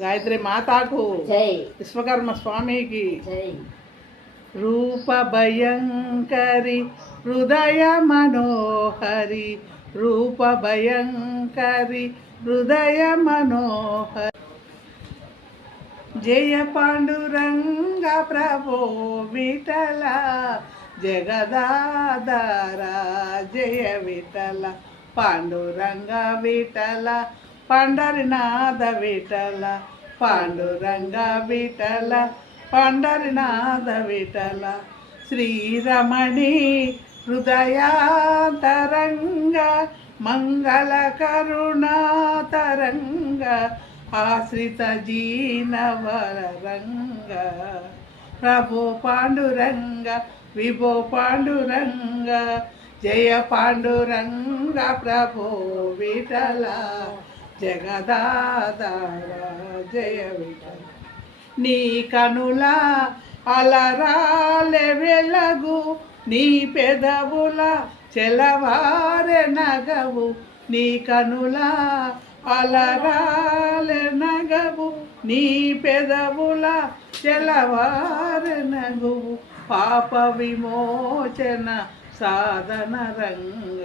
గాయత్రి మాతాకు జై. విశ్వకర్మ స్వామికి జై. రూప భయంకరి హృదయ మనోహరి, రూప భయంకరి హృదయ మనోహరి, జయ పాండురంగ ప్రభో విఠల, జగదాధార జయ విఠల, పాండురంగ విఠల, పండరినాథ విఠల, పాండురంగ విఠల, పండరినాథ విఠల, శ్రీరమణి హృదయాంతరంగ, మంగళ కరుణాతరంగ, ఆశ్రిత జీనవరంగ, ప్రభో పాండురంగ విభో పాండురంగ, జయ పాండురంగ ప్రభో విఠల, జగదాధార జయ విఠల. నీ కనుల అలరాలె వెలగు, నీ పెదవుల చెలవారె నగవు, నీ కనుల అలరాలె నగవు, నీ పెదవుల చెలవారె నగవు, పాప విమోచన సాధన రంగ,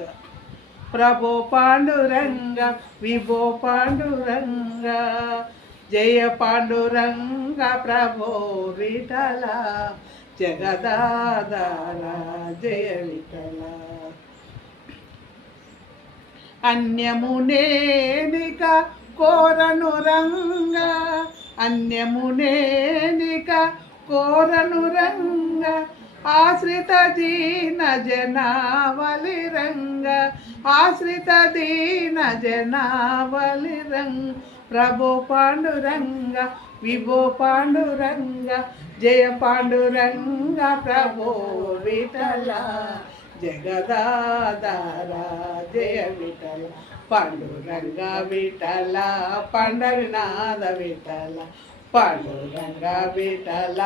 ప్రభో పాండురంగ విభో పాండురంగ, జయ పాండురంగ ప్రభో విఠల, జగదాధార జయ విఠల. అన్యమునేనిక కోరను రంగ, అన్యమునేనిక కోరను రంగ, ఆశ్రిత దీన జనావలి రంగ, ఆశ్రిత దీన జనావలి రంగ, ప్రభో పాండురంగ విభో పాండురంగ, జయ పాండురంగ ప్రభో విఠల, జగదాధార జయ విఠల, పాండురంగ విఠల, పండరినాథ విఠల, పాండురంగ విఠల,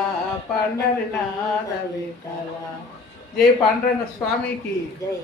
పండరినాథ విఠల. జయ పాండురంగ స్వామికి జై.